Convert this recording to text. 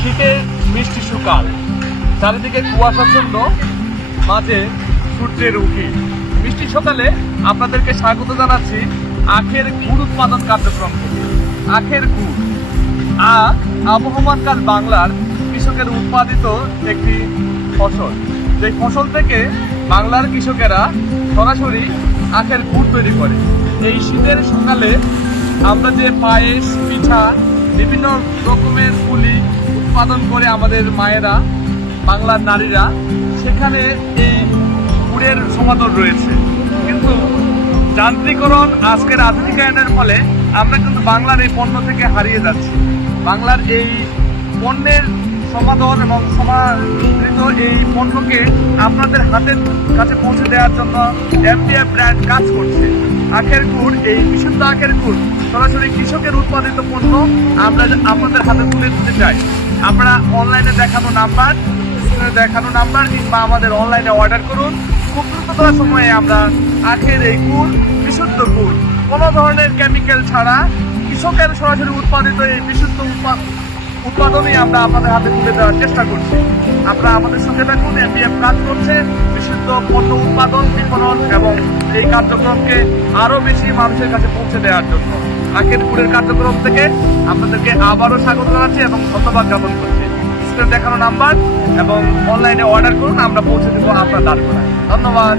শীতের মিষ্টি সকাল, চারিদিকে কুয়াশাচ্ছন্ন, মাঝে সূর্যের উঁকি। মিষ্টি সকালে আপনাদেরকে স্বাগত জানাচ্ছি আখের গুড় উৎপাদন কার্যক্রম থেকে। আখের গুড় আবহমানকাল বাংলার কৃষকের উৎপাদিত একটি ফসল। যে ফসল থেকে বাংলার কৃষকেরা সরাসরি আখের গুড় তৈরি করে। এই শীতের সকালে আমরা যে পায়েস, পিঠা, বিভিন্ন রকমের পুলি উৎপাদন করে আমাদের মায়েরা, বাংলার নারীরা, সেখানে এই গুড়ের সমাদর রয়েছে। কিন্তু যান্ত্রিকরণ, আজকের আধুনিকায়নের ফলে আমরা কিন্তু বাংলার এই পণ্য থেকে হারিয়ে যাচ্ছি। বাংলার এই পণ্যের সমাদর এবং সমাদৃত এই পণ্যকে আপনাদের হাতের কাছে পৌঁছে দেওয়ার জন্য এমডিএফ ব্র্যান্ড কাজ করছে। আখের গুড়, এই বিশুদ্ধ আখের গুড় সরাসরি কৃষকের উৎপাদিত পণ্য আমরা আপনাদের হাতে তুলে দিতে চাই। আমরা অনলাইনে দেখানো নাম্বার, স্ক্রিনে দেখানো নাম্বার কিংবা আমাদের অনলাইনে অর্ডার করুন। খুব দ্রুততর সময়ে আমরা আখের এই গুড়, বিশুদ্ধ গুড়, কোনো ধরনের কেমিক্যাল ছাড়া কৃষকের সরাসরি উৎপাদিত এই বিশুদ্ধ উৎপাদনই আমরা আপনাদের হাতে তুলে দেওয়ার চেষ্টা করছি। আপনারা আমাদের সঙ্গে থাকুন। এমডিএফ কাজ করছে বিশুদ্ধ পণ্য উৎপাদন, বিপণন এবং এই কার্যক্রমকে আরও বেশি মানুষের কাছে পৌঁছে দেওয়ার জন্য। আখের গুড়ের কার্যক্রম থেকে আপনাদেরকে আবারও স্বাগত জানাচ্ছি এবং ধন্যবাদ জ্ঞাপন করছি। স্ক্রিনে দেখানো নাম্বার এবং অনলাইনে অর্ডার করুন, আমরা পৌঁছে দেবো আপনার দ্বার গোড়ায়। ধন্যবাদ।